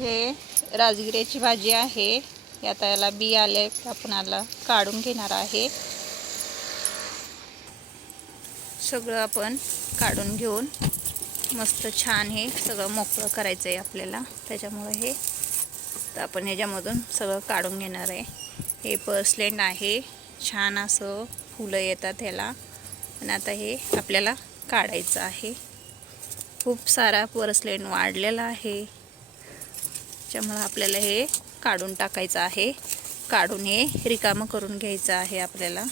हे राजगिऱ्याची भाजी आहे. आता याला बी आले, आपण याला काढून घेणार आहे. सगळं आपण काढून घेऊन मस्त छान हे सगळं मोकळं करायचं आहे आपल्याला. त्याच्यामुळे हे तर आपण ह्याच्यामधून सगळं काढून घेणार आहे. हे पर्सलेंड आहे, छान असं फुलं येतात ह्याला. आणि आता हे आपल्याला काढायचं आहे. खूप सारा पर्सलेंड वाढलेला आहे, त्याच्यामुळे आपल्याला हे काढून टाकायचं आहे. काढून हे रिकामं करून घ्यायचं आहे आपल्याला.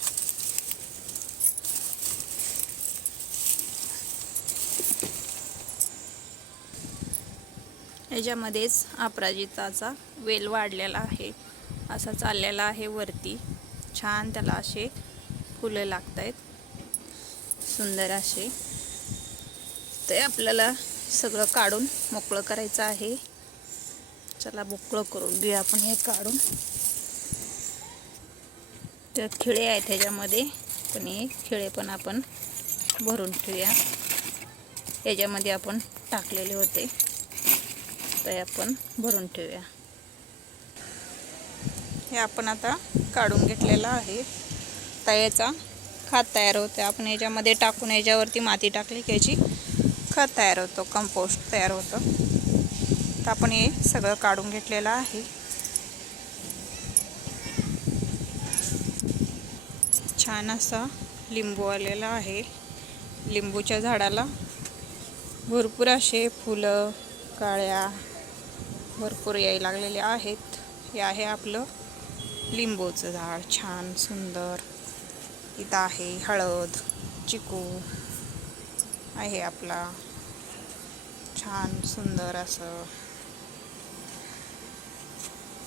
याच्यामध्येच अपराजिताचा वेल वाढलेला आहे, असा चाललेला आहे वरती. छान त्याला असे फुलं लागत आहेत, सुंदर असे. ते आपल्याला सगळं काढून मोकळं करायचं आहे. चला मोकळं करून घेऊया आपण हे काढून. त्यात खिळे आहेत ह्याच्यामध्ये, पण हे खिळे पण आपण भरून ठेवूया. याच्यामध्ये आपण टाकलेले होते, ते आपण भरून ठेवूया. हे आपण आता काढून घेतलेलं आहे. याचा खत तयार होते. आपण याच्यामध्ये टाकून याच्यावरती माती टाकली की याची खत तयार होतो, कंपोस्ट तयार होतं. तर आपण हे सगळं काढून घेतलेलं आहे. छान असा लिंबू आलेला आहे. लिंबूच्या झाडाला भरपूर असे फुलं काळ्या भरपूर यायला लागलेले आहेत. हे आहे आपलं लिंबूचं झाड, छान सुंदर. इथं आहे हळद, चिकू आहे आपला, छान सुंदर असं.